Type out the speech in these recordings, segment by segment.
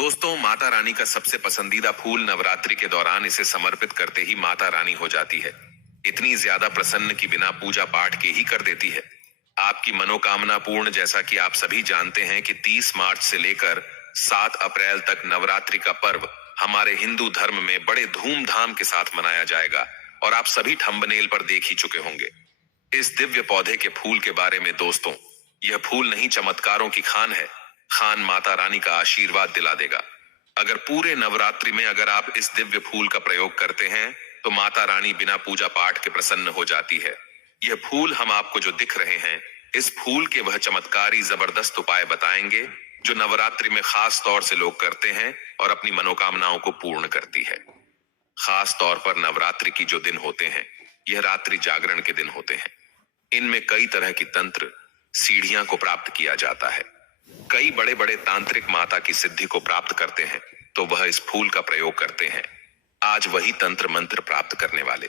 दोस्तों, माता रानी का सबसे पसंदीदा फूल नवरात्रि के दौरान इसे समर्पित करते ही माता रानी हो जाती है। इतनी ज्यादा प्रसन्न कि बिना पूजा पाठ के ही कर देती है। आपकी मनोकामना पूर्ण। जैसा कि आप सभी जानते हैं कि 30 मार्च से लेकर 7 अप्रैल तक नवरात्रि का पर्व हमारे हिंदू धर्म में बड़े धूमधाम के साथ मनाया जाएगा और आप सभी थंबनेल पर देख ही चुके होंगे इस दिव्य पौधे के फूल के बारे में। दोस्तों, यह फूल नहीं चमत्कारों की खान है, खान माता रानी का आशीर्वाद दिला देगा। अगर पूरे नवरात्रि में अगर आप इस दिव्य फूल का प्रयोग करते हैं तो माता रानी बिना पूजा पाठ के प्रसन्न हो जाती है। यह फूल हम आपको जो दिख रहे हैं, इस फूल के वह चमत्कारी जबरदस्त उपाय बताएंगे जो नवरात्रि में खास तौर से लोग करते हैं और अपनी मनोकामनाओं को पूर्ण करती है। खास तौर पर नवरात्रि की जो दिन होते हैं, यह रात्रि जागरण के दिन होते हैं। इनमें कई तरह की तंत्र सीढ़ियां को प्राप्त किया जाता है। कई बड़े बड़े तांत्रिक माता की सिद्धि को प्राप्त करते हैं तो वह इस फूल का प्रयोग करते हैं। आज वही तंत्र मंत्र प्राप्त करने वाले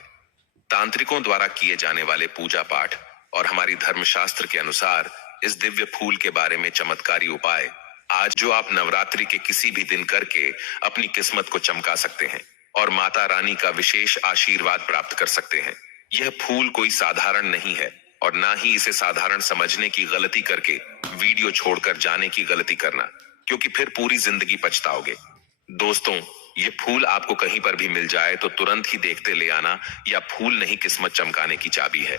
तांत्रिकों द्वारा किए जाने वाले पूजा पाठ और हमारी धर्मशास्त्र के अनुसार इस दिव्य फूल के बारे में चमत्कारी उपाय आज जो आप नवरात्रि के किसी भी दिन करके अपनी किस्मत को चमका सकते हैं और माता रानी का विशेष आशीर्वाद प्राप्त कर सकते हैं। यह फूल कोई साधारण नहीं है और ना ही इसे साधारण समझने की गलती करके वीडियो छोड़कर जाने की गलती करना, क्योंकि फिर पूरी जिंदगी पछताओगे। दोस्तों, ये फूल आपको कहीं पर भी मिल जाए तो तुरंत ही देखते ले आना, या फूल नहीं किस्मत चमकाने की चाबी है।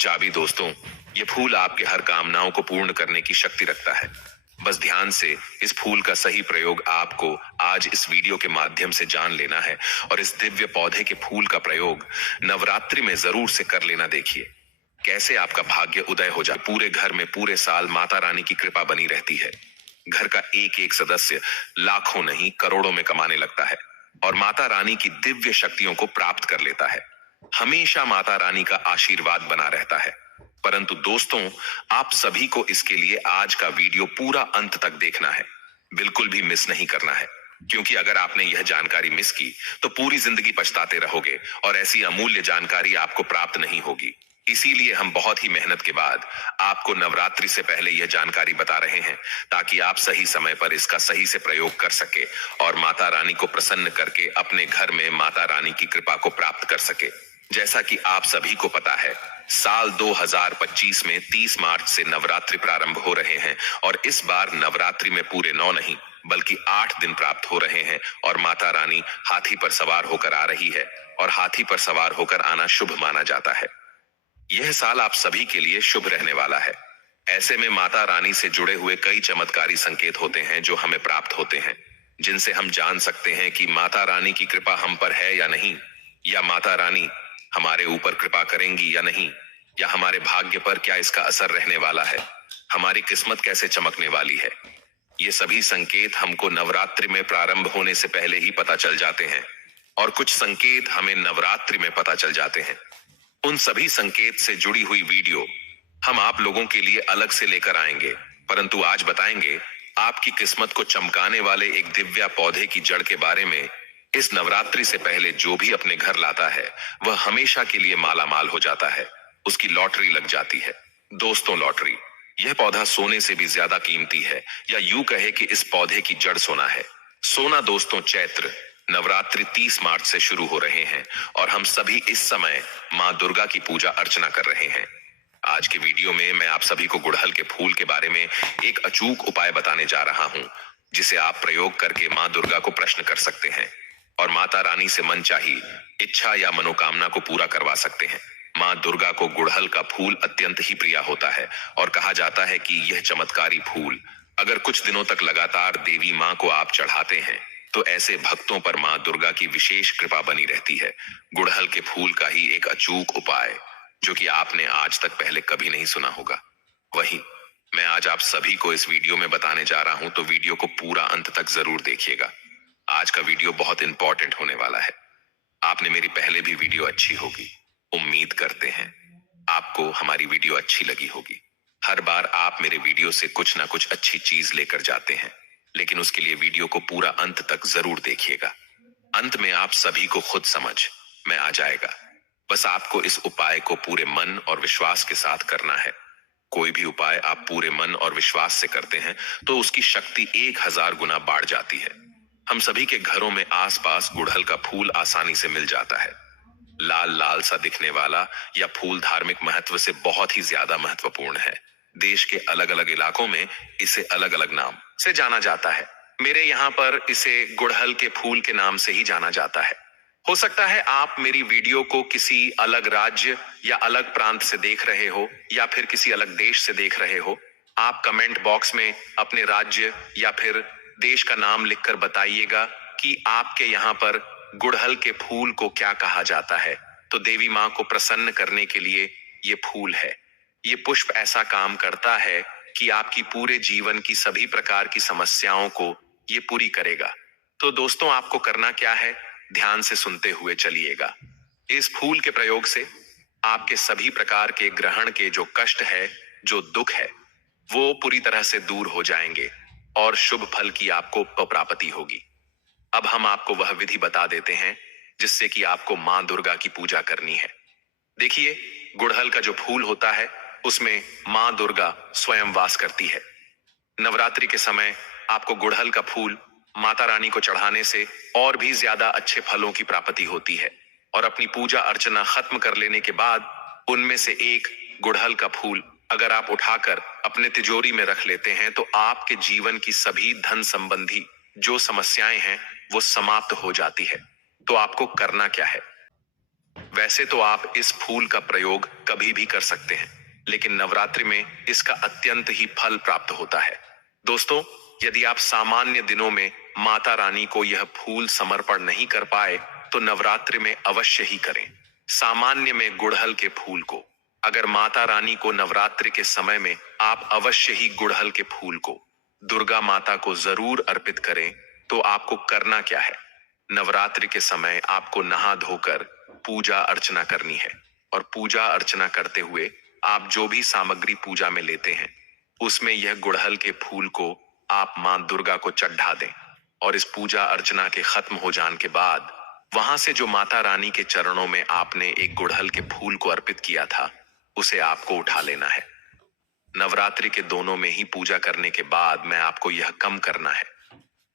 चाबी दोस्तों, ये फूल आपके हर कामनाओं को पूर्ण करने की शक्ति रखता है। बस ध्यान से इस फूल का सही प्रयोग आपको आज इस वीडियो के माध्यम से जान लेना है और इस दिव्य पौधे के फूल का प्रयोग नवरात्रि में जरूर से कर लेना। देखिए कैसे आपका भाग्य उदय हो जाए। पूरे घर में पूरे साल माता रानी की कृपा बनी रहती है। घर का एक एक सदस्य लाखों नहीं करोड़ों में कमाने लगता है और माता रानी की दिव्य शक्तियों को प्राप्त कर लेता है। हमेशा माता रानी का आशीर्वाद बना रहता है। परंतु दोस्तों, आप सभी को इसके लिए आज का वीडियो पूरा अंत तक देखना है, बिल्कुल भी मिस नहीं करना है, क्योंकि अगर आपने यह जानकारी मिस की तो पूरी जिंदगी पछताते रहोगे और ऐसी अमूल्य जानकारी आपको प्राप्त नहीं होगी। इसीलिए हम बहुत ही मेहनत के बाद आपको नवरात्रि से पहले यह जानकारी बता रहे हैं, ताकि आप सही समय पर इसका सही से प्रयोग कर सके और माता रानी को प्रसन्न करके अपने घर में माता रानी की कृपा को प्राप्त कर सके। जैसा कि आप सभी को पता है, साल 2025 में 30 मार्च से नवरात्रि प्रारंभ हो रहे हैं और इस बार नवरात्रि में पूरे 9 नहीं बल्कि 8 दिन प्राप्त हो रहे हैं और माता रानी हाथी पर सवार होकर आ रही है और हाथी पर सवार होकर आना शुभ माना जाता है। यह साल आप सभी के लिए शुभ रहने वाला है। ऐसे में माता रानी से जुड़े हुए कई चमत्कारी संकेत होते हैं जो हमें प्राप्त होते हैं, जिनसे हम जान सकते हैं कि माता रानी की कृपा हम पर है या नहीं, या माता रानी हमारे ऊपर कृपा करेंगी या नहीं, या हमारे भाग्य पर क्या इसका असर रहने वाला है, हमारी किस्मत कैसे चमकने वाली है। ये सभी संकेत हमको नवरात्रि में प्रारंभ होने से पहले ही पता चल जाते हैं और कुछ संकेत हमें नवरात्रि में पता चल जाते हैं। उन सभी संकेत से जुड़ी हुई वीडियो हम आप लोगों के लिए अलग से लेकर आएंगे, परंतु आज बताएंगे आपकी किस्मत को चमकाने वाले एक दिव्या पौधे की जड़ के बारे में। इस नवरात्रि से पहले जो भी अपने घर लाता है वह हमेशा के लिए माला माल हो जाता है, उसकी लॉटरी लग जाती है। दोस्तों, लॉटरी, यह पौधा सोने से भी ज्यादा कीमती है, या यूं कहे कि इस पौधे की जड़ सोना है। सोना दोस्तों, चैत्र नवरात्रि 30 मार्च से शुरू हो रहे हैं और हम सभी इस समय मां दुर्गा की पूजा अर्चना कर रहे हैं। आज के वीडियो में मैं आप सभी को गुड़हल के फूल के बारे में एक अचूक उपाय बताने जा रहा हूं, जिसे आप प्रयोग करके मां दुर्गा को प्रश्न कर सकते हैं और माता रानी से मनचाही इच्छा या मनोकामना को पूरा करवा सकते हैं। मां दुर्गा को गुड़हल का फूल अत्यंत ही प्रिय होता है और कहा जाता है कि यह चमत्कारी फूल अगर कुछ दिनों तक लगातार देवी मां को आप चढ़ाते हैं तो ऐसे भक्तों पर मां दुर्गा की विशेष कृपा बनी रहती है। गुड़हल के फूल का ही एक अचूक उपाय जो कि आपने आज तक पहले कभी नहीं सुना होगा, वही मैं आज आप सभी को इस वीडियो में बताने जा रहा हूं, तो वीडियो को पूरा अंत तक जरूर देखिएगा। आज का वीडियो बहुत इंपॉर्टेंट होने वाला है। आपने मेरी पहले भी वीडियो अच्छी होगी, उम्मीद करते हैं आपको हमारी वीडियो अच्छी लगी होगी। हर बार आप मेरे वीडियो से कुछ ना कुछ अच्छी चीज लेकर जाते हैं, लेकिन उसके लिए वीडियो को पूरा अंत तक जरूर देखिएगा। अंत में आप सभी को खुद समझ में आ जाएगा। बस आपको इस उपाय को पूरे मन और विश्वास के साथ करना है। कोई भी उपाय आप पूरे मन और विश्वास से करते हैं तो उसकी शक्ति 1000 गुना बढ़ जाती है। हम सभी के घरों में आसपास गुड़हल का फूल आसानी से मिल जाता है। लाल लाल सा दिखने वाला यह फूल धार्मिक महत्व से बहुत ही ज्यादा महत्वपूर्ण है। देश के अलग अलग इलाकों में इसे अलग अलग नाम से जाना जाता है। मेरे यहाँ पर इसे गुड़हल के फूल के नाम से ही जाना जाता है। हो सकता है आप मेरी वीडियो को किसी अलग राज्य या अलग प्रांत से देख रहे हो या फिर किसी अलग देश से देख रहे हो। आप कमेंट बॉक्स में अपने राज्य या फिर देश का नाम लिखकर बताइएगा कि आपके यहाँ पर गुड़हल के फूल को क्या कहा जाता है। तो देवी माँ को प्रसन्न करने के लिए ये फूल है। ये पुष्प ऐसा काम करता है कि आपकी पूरे जीवन की सभी प्रकार की समस्याओं को ये पूरी करेगा। तो दोस्तों, आपको करना क्या है, ध्यान से सुनते हुए चलिएगा। इस फूल के प्रयोग से आपके सभी प्रकार के ग्रहण के जो कष्ट है, जो दुख है, वो पूरी तरह से दूर हो जाएंगे और शुभ फल की आपको प्राप्ति होगी। अब हम आपको वह विधि बता देते हैं जिससे कि आपको मां दुर्गा की पूजा करनी है। देखिए, गुड़हल का जो फूल होता है उसमें मां दुर्गा स्वयं वास करती है। नवरात्रि के समय आपको गुड़हल का फूल माता रानी को चढ़ाने से और भी ज्यादा अच्छे फलों की प्राप्ति होती है। और अपनी पूजा अर्चना खत्म कर लेने के बाद उनमें से एक गुड़हल का फूल अगर आप उठाकर अपने तिजोरी में रख लेते हैं तो आपके जीवन की सभी धन संबंधी जो समस्याएं हैं वो समाप्त हो जाती है। तो आपको करना क्या है? वैसे तो आप इस फूल का प्रयोग कभी भी कर सकते हैं, लेकिन नवरात्रि में इसका अत्यंत ही फल प्राप्त होता है। दोस्तों, यदि आप सामान्य दिनों में माता रानी को यह फूल समर्पण नहीं कर पाए तो नवरात्रि में अवश्य ही करें। सामान्य में गुड़हल के फूल को, अगर माता रानी को नवरात्रि के समय में आप अवश्य ही गुड़हल के फूल को दुर्गा माता को जरूर अर्पित करें। तो आपको करना क्या है? नवरात्रि के समय आपको नहा धोकर पूजा अर्चना करनी है और पूजा अर्चना करते हुए आप जो भी सामग्री पूजा में लेते हैं उसमें यह गुड़हल के फूल को आप मां दुर्गा को चढ़ा दें। और इस पूजा अर्चना के खत्म हो जाने के बाद वहां से जो माता रानी के चरणों में आपने एक गुड़हल के फूल को अर्पित किया था उसे आपको उठा लेना है। नवरात्रि के दोनों में ही पूजा करने के बाद में आपको यह कम करना है।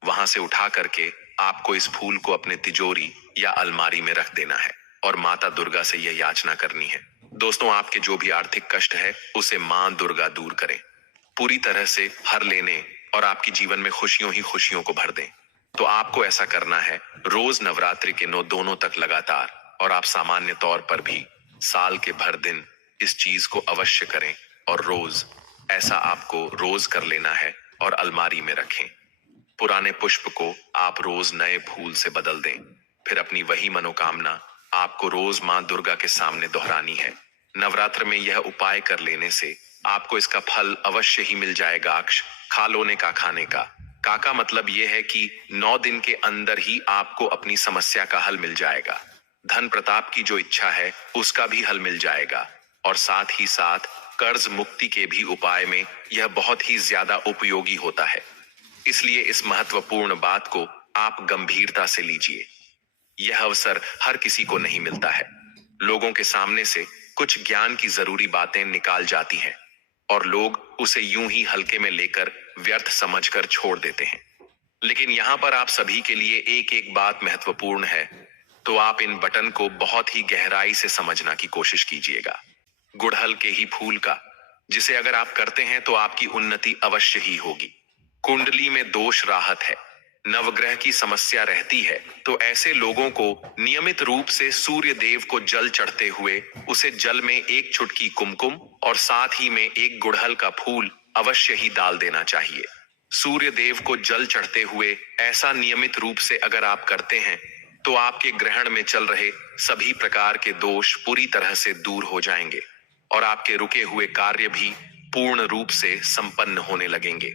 वहां से उठा करके आपको इस फूल को अपने तिजोरी या अलमारी में रख देना है और माता दुर्गा से यह याचना करनी है। दोस्तों, आपके जो भी आर्थिक कष्ट है उसे मां दुर्गा दूर करें, पूरी तरह से हर लेने और आपके जीवन में खुशियों ही खुशियों को भर दें। तो आपको ऐसा करना है रोज नवरात्रि के दोनों तक लगातार, और आप सामान्य तौर पर भी साल के भर दिन इस चीज को अवश्य करें और रोज ऐसा आपको रोज कर लेना है और अलमारी में रखें। पुराने पुष्प को आप रोज नए फूल से बदल दें। फिर अपनी वही मनोकामना आपको रोज मां दुर्गा के सामने दोहरानी है। नवरात्र में यह उपाय कर लेने से आपको इसका फल अवश्य ही मिल जाएगा। खा लोने का खाने का काका मतलब यह है कि 9 दिन के अंदर ही आपको अपनी समस्या का हल मिल जाएगा। धन प्रताप की जो इच्छा है उसका भी हल मिल जाएगा और साथ ही साथ कर्ज मुक्ति के भी उपाय में यह बहुत ही ज्यादा उपयोगी होता है। इसलिए इस महत्वपूर्ण बात को आप गंभीरता से लीजिए। यह अवसर हर किसी को नहीं मिलता है। लोगों के सामने से कुछ ज्ञान की जरूरी बातें निकाल जाती हैं और लोग उसे यूं ही हल्के में लेकर व्यर्थ समझकर छोड़ देते हैं। लेकिन यहाँ पर आप सभी के लिए एक एक बात महत्वपूर्ण है, तो आप इन बटन को बहुत ही गहराई से समझना की कोशिश कीजिएगा। गुड़हल के ही फूल का, जिसे अगर आप करते हैं तो आपकी उन्नति अवश्य ही होगी। कुंडली में दोष राहत है, नवग्रह की समस्या रहती है, तो ऐसे लोगों को नियमित रूप से सूर्य देव को जल चढ़ते हुए उसे जल में एक चुटकी कुमकुम और साथ ही में एक गुड़हल का फूल अवश्य ही डाल देना चाहिए। सूर्य देव को जल चढ़ते हुए ऐसा नियमित रूप से अगर आप करते हैं तो आपके ग्रहण में चल रहे सभी प्रकार के दोष पूरी तरह से दूर हो जाएंगे और आपके रुके हुए कार्य भी पूर्ण रूप से संपन्न होने लगेंगे।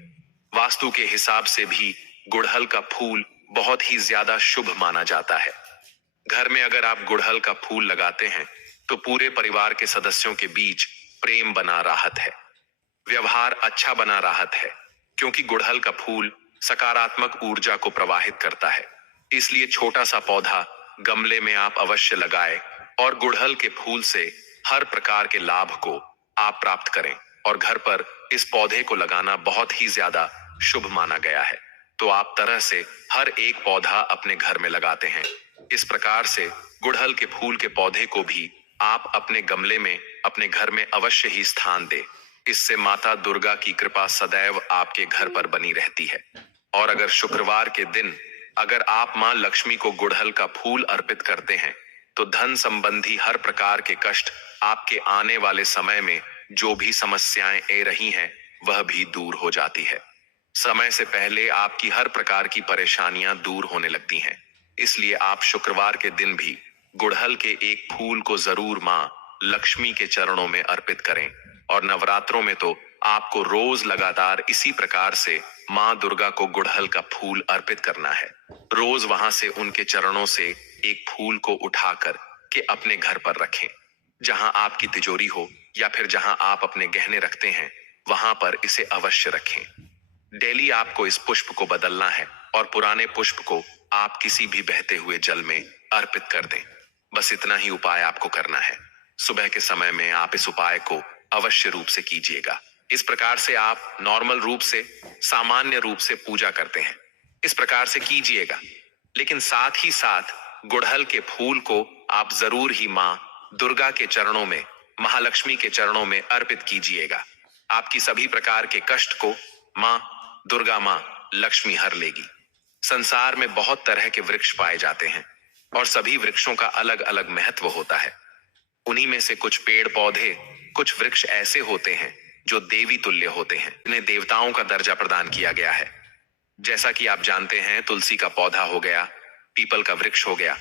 वास्तु के हिसाब से भी गुड़हल का फूल बहुत ही ज्यादा शुभ माना जाता है। घर में अगर आप गुड़हल का फूल लगाते हैं तो पूरे परिवार के सदस्यों के बीच प्रेम बना राहत है, व्यवहार अच्छा बना राहत है, क्योंकि गुड़हल का फूल सकारात्मक ऊर्जा को प्रवाहित करता है। इसलिए छोटा सा पौधा गमले में आप अवश्य लगाएं और गुड़हल के फूल से हर प्रकार के लाभ को आप प्राप्त करें। और घर पर इस पौधे को लगाना बहुत ही ज्यादा शुभ माना गया है। तो आप तरह से हर एक पौधा अपने घर में लगाते हैं। इस प्रकार से गुड़हल के फूल के पौधे को भी आप अपने गमले में अपने घर में अवश्य ही स्थान दें। इससे माता दुर्गा की कृपा सदैव आपके घर पर बनी रहती है। और अगर शुक्रवार के दिन अगर आप मां लक्ष्मी को गुड़हल का फूल अर्पित करते हैं तो धन संबंधी हर प्रकार के कष्ट, आपके आने वाले समय में जो भी समस्याएं आ रही हैं वह भी दूर हो जाती है। समय से पहले आपकी हर प्रकार की परेशानियां दूर होने लगती हैं। इसलिए आप शुक्रवार के दिन भी गुड़हल के एक फूल को जरूर मां लक्ष्मी के चरणों में अर्पित करें। और नवरात्रों में तो आपको रोज लगातार इसी प्रकार से मां दुर्गा को गुड़हल का फूल अर्पित करना है। रोज वहां से उनके चरणों से एक फूल को उठाकर के अपने घर पर रखें। जहां आपकी तिजोरी हो या फिर जहां आप अपने गहने रखते हैं वहां पर इसे अवश्य रखें। डेली आपको इस पुष्प को बदलना है और पुराने पुष्प को आप किसी भी बहते हुए जल में अर्पित कर दें। बस इतना ही उपाय आपको करना है। सुबह के समय में आप इस उपाय को अवश्य रूप से कीजिएगा। इस प्रकार से आप नॉर्मल रूप से, सामान्य रूप से पूजा करते हैं, इस प्रकार से कीजिएगा। लेकिन साथ ही साथ गुड़हल के फूल को आप जरूर ही मां दुर्गा के चरणों में, महालक्ष्मी के चरणों में अर्पित कीजिएगा। आपकी सभी प्रकार के कष्ट को मां दुर्गा, मां लक्ष्मी हर लेगी। संसार में बहुत तरह के वृक्ष पाए जाते हैं और सभी वृक्षों का अलग अलग महत्व होता है। उन्हीं में से कुछ पेड़ पौधे, कुछ वृक्ष ऐसे होते हैं जो देवी तुल्य होते हैं, इन्हें देवताओं का दर्जा प्रदान किया गया है। जैसा कि आप जानते हैं, तुलसी का पौधा हो गया, पीपल का वृक्ष हो गया,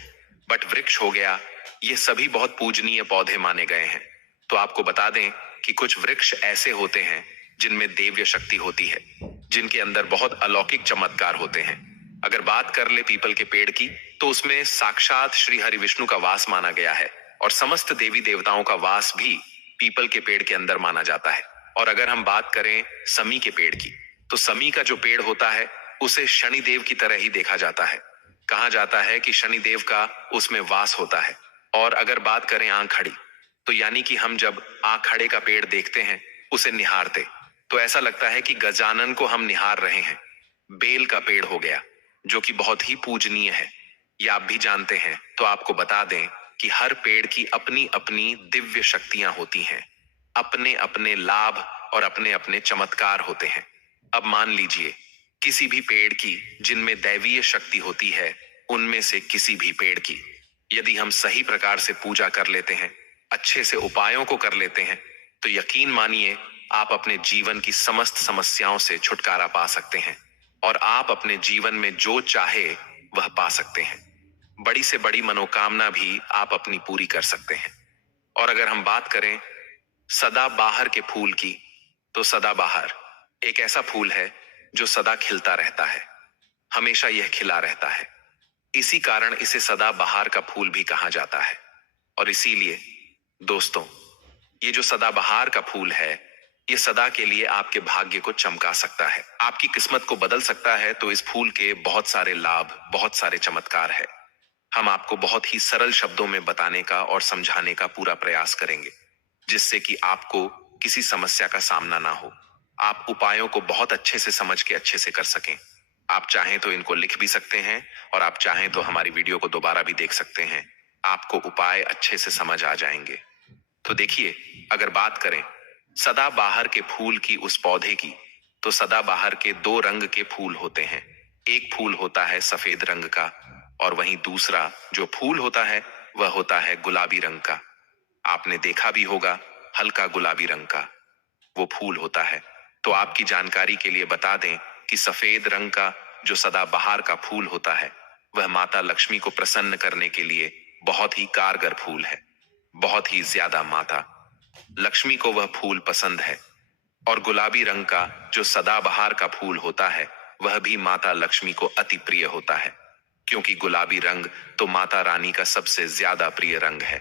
बट वृक्ष हो गया, ये सभी बहुत पूजनीय पौधे माने गए हैं। तो आपको बता दें कि कुछ वृक्ष ऐसे होते हैं जिनमें देव्य शक्ति होती है, जिनके अंदर बहुत अलौकिक चमत्कार होते हैं। अगर बात कर ले पीपल के पेड़ की, तो उसमें साक्षात श्री हरि विष्णु का वास माना गया है और समस्त देवी देवताओं का वास भी पीपल के पेड़ के अंदर माना जाता है। और अगर हम बात करें समी के पेड़ की, तो समी का जो पेड़ होता है उसे शनिदेव की तरह ही देखा जाता है। कहा जाता है कि शनिदेव का उसमें वास होता है। और अगर बात करें आंखड़ी, तो यानी कि हम जब आंखड़े का पेड़ देखते हैं, उसे निहारते, तो ऐसा लगता है कि गजानन को हम निहार रहे हैं। बेल का पेड़ हो गया, जो कि बहुत ही पूजनीय है, ये आप भी जानते हैं। तो आपको बता दें कि हर पेड़ की अपनी अपनी दिव्य शक्तियां होती हैं, अपने अपने लाभ और अपने अपने चमत्कार होते हैं। अब मान लीजिए किसी भी पेड़ की जिनमें दैवीय शक्ति होती है, उनमें से किसी भी पेड़ की यदि हम सही प्रकार से पूजा कर लेते हैं, अच्छे से उपायों को कर लेते हैं, तो यकीन मानिए आप अपने जीवन की समस्त समस्याओं से छुटकारा पा सकते हैं और आप अपने जीवन में जो चाहे वह पा सकते हैं। बड़ी से बड़ी मनोकामना भी आप अपनी पूरी कर सकते हैं। और अगर हम बात करें सदाबहार के फूल की, तो सदाबहार एक ऐसा फूल है जो सदा खिलता रहता है, हमेशा यह खिला रहता है। इसी कारण इसे सदाबहार का फूल भी कहा जाता है। और इसीलिए दोस्तों, ये जो सदाबहार का फूल है, ये सदा के लिए आपके भाग्य को चमका सकता है, आपकी किस्मत को बदल सकता है। तो इस फूल के बहुत सारे लाभ, बहुत सारे चमत्कार है। हम आपको बहुत ही सरल शब्दों में बताने का और समझाने का पूरा प्रयास करेंगे, जिससे कि आपको किसी समस्या का सामना ना हो, आप उपायों को बहुत अच्छे से समझ के अच्छे से कर सकें। आप चाहें तो इनको लिख भी सकते हैं और आप चाहें तो हमारी वीडियो को दोबारा भी देख सकते हैं, आपको उपाय अच्छे से समझ आ जाएंगे। तो देखिए, अगर बात करें सदाबहार के फूल की, उस पौधे की, तो सदाबहार के दो रंग के फूल होते हैं। एक फूल होता है सफेद रंग का और वहीं दूसरा जो फूल होता है वह होता है गुलाबी रंग का। आपने देखा भी होगा, हल्का गुलाबी रंग का वो फूल होता है। तो आपकी जानकारी के लिए बता दें कि सफेद रंग का जो सदाबहार का फूल होता है वह माता लक्ष्मी को प्रसन्न करने के लिए बहुत ही कारगर फूल है। बहुत ही ज्यादा माता लक्ष्मी को वह फूल पसंद है। और गुलाबी रंग का जो सदाबहार का फूल होता है वह भी माता लक्ष्मी को अति प्रिय होता है, क्योंकि गुलाबी रंग तो माता रानी का सबसे ज्यादा प्रिय रंग है।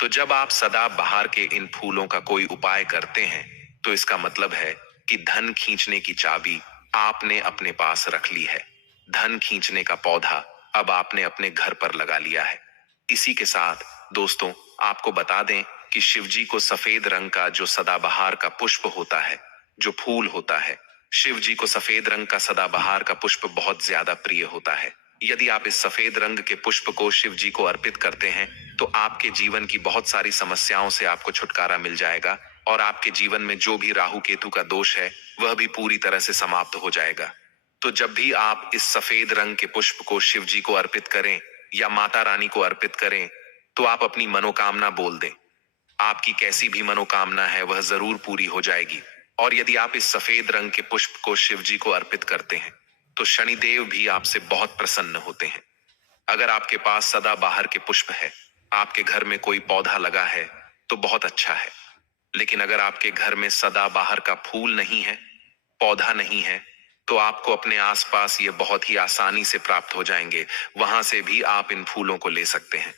तो जब आप सदाबहार के इन फूलों का कोई उपाय करते हैं, तो इसका मतलब है कि धन खींचने की चाबी आपने अपने पास रख ली है। धन खींचने का पौधा अब आपने अपने घर पर लगा लिया है। इसी के साथ दोस्तों, आपको बता दें कि शिवजी को सफेद रंग का जो सदाबहार का पुष्प होता है, जो फूल होता है, शिवजी को सफेद रंग का सदाबहार का पुष्प बहुत ज्यादा प्रिय होता है। यदि आप इस सफेद रंग के पुष्प को शिवजी को अर्पित करते हैं तो आपके जीवन की बहुत सारी समस्याओं से आपको छुटकारा मिल जाएगा और आपके जीवन में जो भी राहु केतु का दोष है वह भी पूरी तरह से समाप्त हो जाएगा। तो जब भी आप इस सफेद रंग के पुष्प को शिवजी को अर्पित करें या माता रानी को अर्पित करें तो आप अपनी मनोकामना बोल दें। आपकी कैसी भी मनोकामना है वह जरूर पूरी हो जाएगी। और यदि आप इस सफेद रंग के पुष्प को शिवजी को अर्पित करते हैं तो शनिदेव भी आपसे बहुत प्रसन्न होते हैं। अगर आपके पास सदाबहार के पुष्प है, आपके घर में कोई पौधा लगा है तो बहुत अच्छा है। लेकिन अगर आपके घर में सदाबहार का फूल नहीं है, पौधा नहीं है, तो आपको अपने आसपास ये बहुत ही आसानी से प्राप्त हो जाएंगे। वहां से भी आप इन फूलों को ले सकते हैं।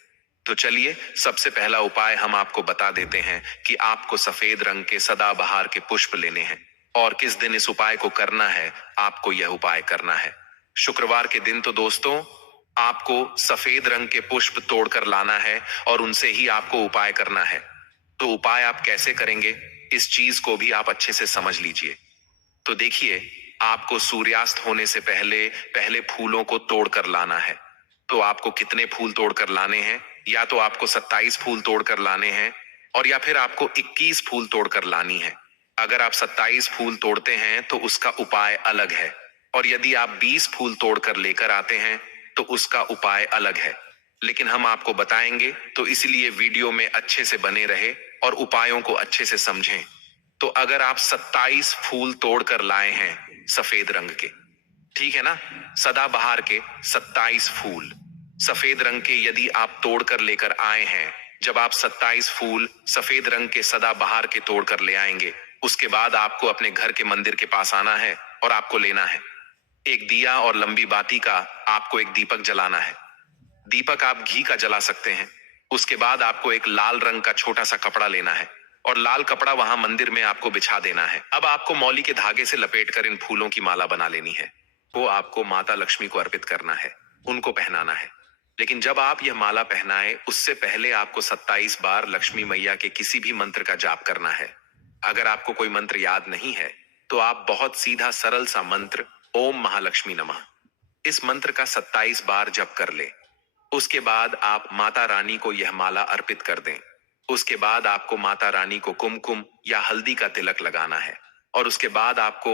तो चलिए सबसे पहला उपाय हम आपको बता देते हैं कि आपको सफेद रंग के सदाबहार के पुष्प लेने हैं और किस दिन इस उपाय को करना है। आपको यह उपाय करना है शुक्रवार के दिन। तो दोस्तों, आपको सफेद रंग के पुष्प तोड़कर लाना है और उनसे ही आपको उपाय करना है। तो उपाय आप कैसे करेंगे, इस चीज को भी आप अच्छे से समझ लीजिए। तो देखिए, आपको सूर्यास्त होने से पहले पहले फूलों को तोड़कर लाना है। तो आपको कितने फूल तोड़कर लाने हैं? या तो आपको 27 फूल तोड़कर लाने हैं और या फिर आपको 21 फूल तोड़कर लानी है। अगर आप 27 फूल तोड़ते हैं तो उसका उपाय अलग है और यदि आप 20 फूल तोड़कर लेकर आते हैं तो उसका उपाय अलग है। लेकिन हम आपको बताएंगे, तो इसलिए वीडियो में अच्छे से बने रहे और उपायों को अच्छे से समझें। तो अगर आप 27 फूल तोड़कर लाए हैं सफेद रंग के, ठीक है ना, सदाबहार के 27 फूल सफेद रंग के यदि आप तोड़कर लेकर आए हैं, जब आप 27 फूल सफेद रंग के सदाबहार के तोड़कर ले आएंगे, उसके बाद आपको अपने घर के मंदिर के पास आना है और आपको लेना है एक दिया और लंबी बाती का आपको एक दीपक जलाना है। दीपक आप घी का जला सकते हैं। उसके बाद आपको एक लाल रंग का छोटा सा कपड़ा लेना है और लाल कपड़ा वहां मंदिर में आपको बिछा देना है। अब आपको मौली के धागे से लपेटकर इन फूलों की माला बना लेनी है। वो आपको माता लक्ष्मी को अर्पित करना है, उनको पहनाना है। लेकिन जब आप यह माला पहनाए उससे पहले आपको 27 बार लक्ष्मी मैया के किसी भी मंत्र का जाप करना है। अगर आपको कोई मंत्र याद नहीं है तो आप बहुत सीधा सरल सा मंत्र ओम महालक्ष्मी नमः, इस मंत्र का 27 बार जप कर ले। उसके बाद आप माता रानी को यह माला अर्पित कर दें। उसके बाद आपको माता रानी को कुमकुम या हल्दी का तिलक लगाना है और उसके बाद आपको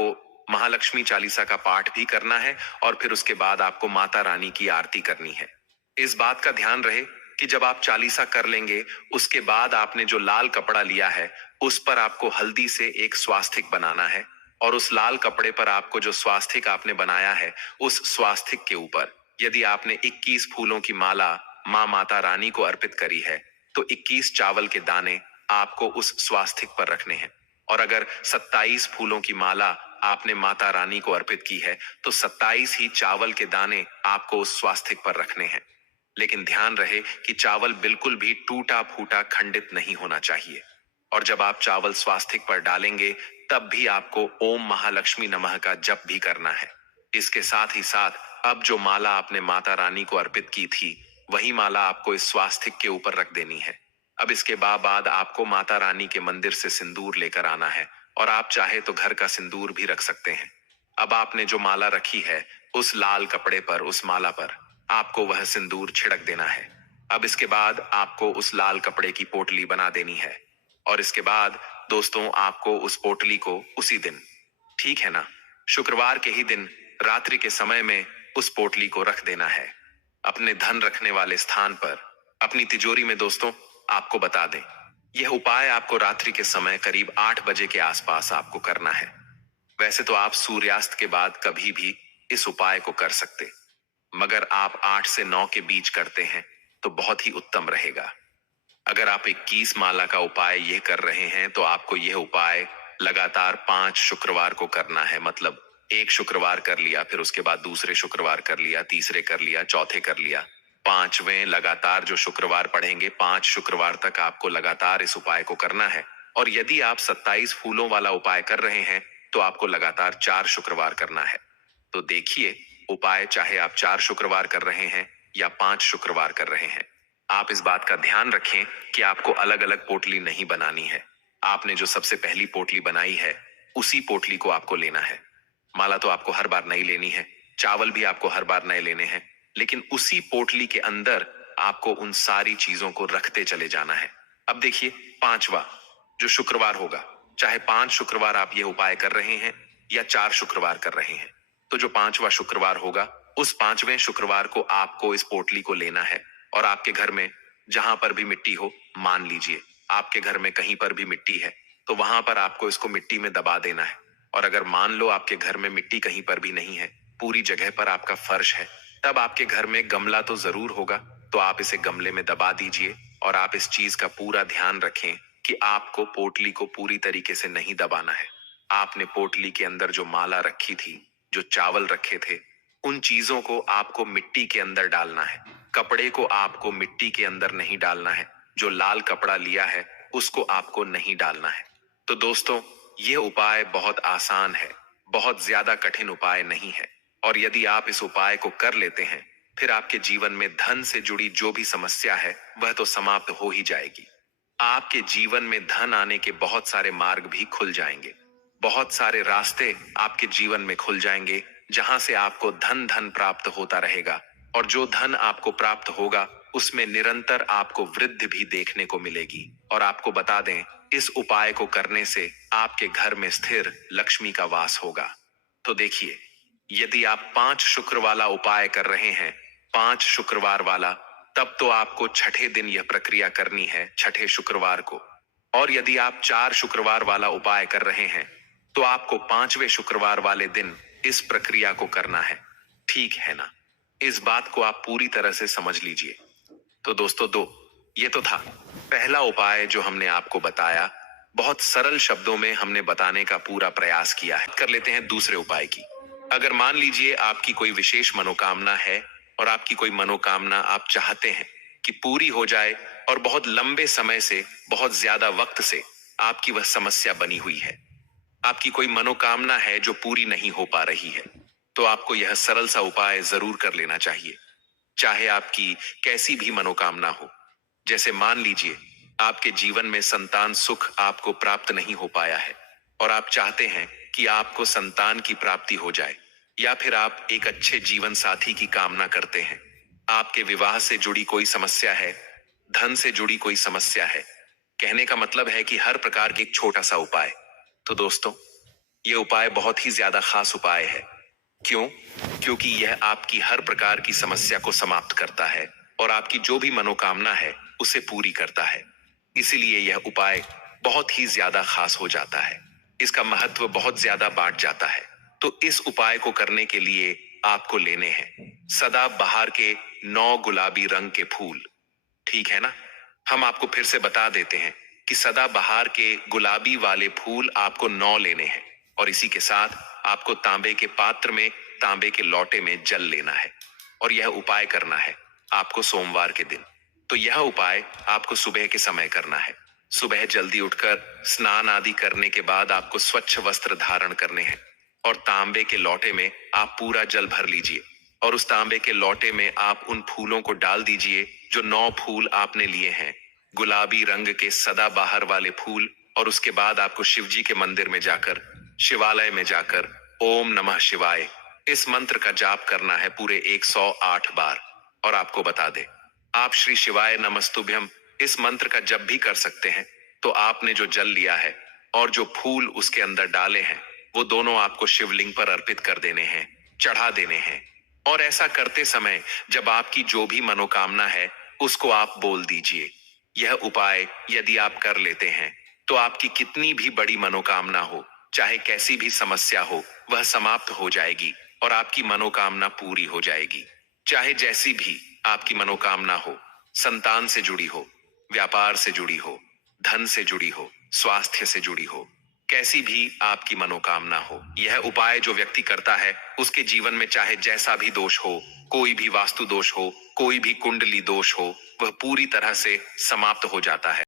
महालक्ष्मी चालीसा का पाठ भी करना है और फिर उसके बाद आपको माता रानी की आरती करनी है। इस बात का ध्यान रहे कि जब आप चालीसा कर लेंगे उसके बाद आपने जो लाल कपड़ा लिया है उस पर आपको हल्दी से एक स्वास्तिक बनाना है और उस लाल कपड़े पर आपको जो स्वास्तिक आपने बनाया है उस स्वास्तिक के ऊपर यदि आपने 21 फूलों की माला माँ माता रानी को अर्पित करी है तो 21 चावल के दाने आपको उस स्वास्तिक पर रखने हैं। और अगर 27 फूलों की माला आपने माता रानी को अर्पित की है तो 27 ही चावल के दाने आपको उस स्वास्तिक पर रखने हैं। लेकिन ध्यान रहे कि चावल बिल्कुल भी टूटा फूटा खंडित नहीं होना चाहिए। और जब आप चावल स्वास्तिक पर डालेंगे तब भी आपको ओम महालक्ष्मी नमः का जप भी करना है। इसके साथ ही साथ अब जो माला आपने माता रानी को अर्पित की थी वही माला आपको इस स्वास्तिक के ऊपर रख देनी है। अब इसके बाद आपको माता रानी के मंदिर से सिंदूर लेकर आना है और आप चाहे तो घर का सिंदूर भी रख सकते हैं। अब आपने जो माला रखी है उस लाल कपड़े पर, उस माला पर आपको वह सिंदूर छिड़क देना है। अब इसके बाद आपको उस लाल कपड़े की पोटली बना देनी है और इसके बाद दोस्तों आपको उस पोटली को उसी दिन, ठीक है ना, शुक्रवार के ही दिन रात्रि के समय में उस पोटली को रख देना है अपने धन रखने वाले स्थान पर, अपनी तिजोरी में। दोस्तों आपको बता दें, यह उपाय आपको रात्रि के समय करीब 8 बजे के आसपास आपको करना है। वैसे तो आप सूर्यास्त के बाद कभी भी इस उपाय को कर सकते, मगर आप 8 से 9 के बीच करते हैं तो बहुत ही उत्तम रहेगा। अगर आप 21 माला का उपाय यह कर रहे हैं तो आपको यह उपाय लगातार 5 शुक्रवार को करना है। मतलब एक शुक्रवार कर लिया, फिर उसके बाद दूसरे शुक्रवार कर लिया, तीसरे कर लिया, चौथे कर लिया, 5वें लगातार जो शुक्रवार पढ़ेंगे 5 शुक्रवार तक आपको लगातार इस उपाय को करना है। और यदि आप 27 फूलों वाला उपाय कर रहे हैं तो आपको लगातार 4 शुक्रवार करना है। तो देखिए, उपाय चाहे आप 4 शुक्रवार कर रहे हैं या 5 शुक्रवार कर रहे हैं, आप इस बात का ध्यान रखें कि आपको अलग अलग पोटली नहीं बनानी है। आपने जो सबसे पहली पोटली बनाई है उसी पोटली को आपको लेना है। माला तो आपको हर बार नई लेनी है, चावल भी आपको हर बार नए लेने हैं, लेकिन उसी पोटली के अंदर आपको उन सारी चीजों को रखते चले जाना है। अब देखिए, पांचवा जो शुक्रवार होगा, चाहे 5 शुक्रवार आप ये उपाय कर रहे हैं या 4 शुक्रवार कर रहे हैं, तो जो पांचवा शुक्रवार होगा उस 5वें शुक्रवार को आपको इस पोटली को लेना है और आपके घर में जहां पर भी मिट्टी हो, मान लीजिए आपके घर में कहीं पर भी मिट्टी है, तो वहां पर आपको इसको मिट्टी में दबा देना है। और अगर मान लो आपके घर में मिट्टी कहीं पर भी नहीं है, पूरी जगह पर आपका फर्श है, तब आपके घर में गमला तो जरूर होगा, तो आप इसे गमले में दबा दीजिए। और आप इस चीज का पूरा ध्यान रखें कि आपको पोटली को पूरी तरीके से नहीं दबाना है। आपने पोटली के अंदर जो माला रखी थी, जो चावल रखे थे, उन चीजों को आपको मिट्टी के अंदर डालना है। कपड़े को आपको मिट्टी के अंदर नहीं डालना है। जो लाल कपड़ा लिया है उसको आपको नहीं डालना है। तो दोस्तों, ये उपाय बहुत आसान है, बहुत ज्यादा कठिन उपाय नहीं है। और यदि आप इस उपाय को कर लेते हैं, फिर आपके जीवन में धन से जुड़ी जो भी समस्या है वह तो समाप्त हो ही जाएगी। आपके जीवन में धन आने के बहुत सारे मार्ग भी खुल जाएंगे। बहुत सारे रास्ते आपके जीवन में खुल जाएंगे, जहां से आपको धन धन प्राप्त होता रहेगा। और जो धन आपको प्राप्त होगा उसमें निरंतर आपको वृद्धि भी देखने को मिलेगी। और आपको बता दें, इस उपाय को करने से आपके घर में स्थिर लक्ष्मी का वास होगा। तो देखिए, यदि आप 5 शुक्र वाला उपाय कर रहे हैं, 5 शुक्रवार वाला, तब तो आपको छठे दिन यह प्रक्रिया करनी है, छठे शुक्रवार को। और यदि आप 4 शुक्रवार वाला उपाय कर रहे हैं, तो आपको 5वें शुक्रवार वाले दिन इस प्रक्रिया को करना है। ठीक है ना? इस बात को आप पूरी तरह से समझ लीजिए। तो दोस्तों, ये तो था पहला उपाय जो हमने आपको बताया। बहुत सरल शब्दों में हमने बताने का पूरा प्रयास किया है। कर लेते हैं दूसरे उपाय की। अगर मान लीजिए आपकी कोई विशेष मनोकामना है और आपकी कोई मनोकामना आप चाहते हैं कि पूरी हो जाए, और बहुत लंबे समय से, बहुत ज्यादा वक्त से आपकी वह समस्या बनी हुई है। आपकी कोई मनोकामना है जो पूरी नहीं हो पा रही है, तो आपको यह सरल सा उपाय जरूर कर लेना चाहिए, चाहे आपकी कैसी भी मनोकामना हो। जैसे मान लीजिए आपके जीवन में संतान सुख आपको प्राप्त नहीं हो पाया है और आप चाहते हैं कि आपको संतान की प्राप्ति हो जाए, या फिर आप एक अच्छे जीवन साथी की कामना करते हैं, आपके विवाह से जुड़ी कोई समस्या है, धन से जुड़ी कोई समस्या है। कहने का मतलब है कि हर प्रकार की एक छोटा सा उपाय। तो दोस्तों, ये उपाय बहुत ही ज्यादा खास उपाय है। क्यों? क्योंकि यह आपकी हर प्रकार की समस्या को समाप्त करता है और आपकी जो भी मनोकामना है उसे पूरी करता है। इसीलिए यह उपाय बहुत ही ज्यादा खास हो जाता है। इसका महत्व बहुत ज्यादा बांट जाता है। तो इस उपाय को करने के लिए आपको लेने हैं सदाबहार के 9 गुलाबी रंग के फूल। ठीक है ना? हम आपको फिर से बता देते हैं कि सदाबहार के गुलाबी वाले फूल आपको 9 लेने हैं, और इसी के साथ आपको तांबे के पात्र में, तांबे के लोटे में जल लेना है। और यह उपाय करना है आपको सोमवार के दिन। तो यह उपाय आपको सुबह के समय करना है। सुबह जल्दी उठकर स्नान आदि करने के बाद आपको स्वच्छ वस्त्र धारण करने हैं और तांबे के लोटे में आप पूरा जल भर लीजिए, और उस तांबे के लोटे में आप उन फूलों को डाल दीजिए जो 9 फूल आपने लिए हैं, गुलाबी रंग के सदाबहार वाले फूल। और उसके बाद आपको शिवजी के मंदिर में जाकर, शिवालय में जाकर ओम नमः शिवाय इस मंत्र का जाप करना है पूरे 108 बार। और आपको बता दे, आप श्री शिवाय नमस्तुभ्यम इस मंत्र का जब भी कर सकते हैं, तो आपने जो जल लिया है और जो फूल उसके अंदर डाले हैं, वो दोनों आपको शिवलिंग पर अर्पित कर देने हैं, चढ़ा देने हैं। और ऐसा करते समय जब आपकी जो भी मनोकामना है उसको आप बोल दीजिए। यह उपाय यदि आप कर लेते हैं, तो आपकी कितनी भी बड़ी मनोकामना हो, चाहे कैसी भी समस्या हो, वह समाप्त हो जाएगी और आपकी मनोकामना पूरी हो जाएगी। चाहे जैसी भी आपकी मनोकामना हो, संतान से जुड़ी हो, व्यापार से जुड़ी हो, धन से जुड़ी हो, स्वास्थ्य से जुड़ी हो, कैसी भी आपकी मनोकामना हो, यह उपाय जो व्यक्ति करता है उसके जीवन में चाहे जैसा भी दोष हो, कोई भी वास्तु दोष हो, कोई भी कुंडली दोष हो, वह पूरी तरह से समाप्त हो जाता है।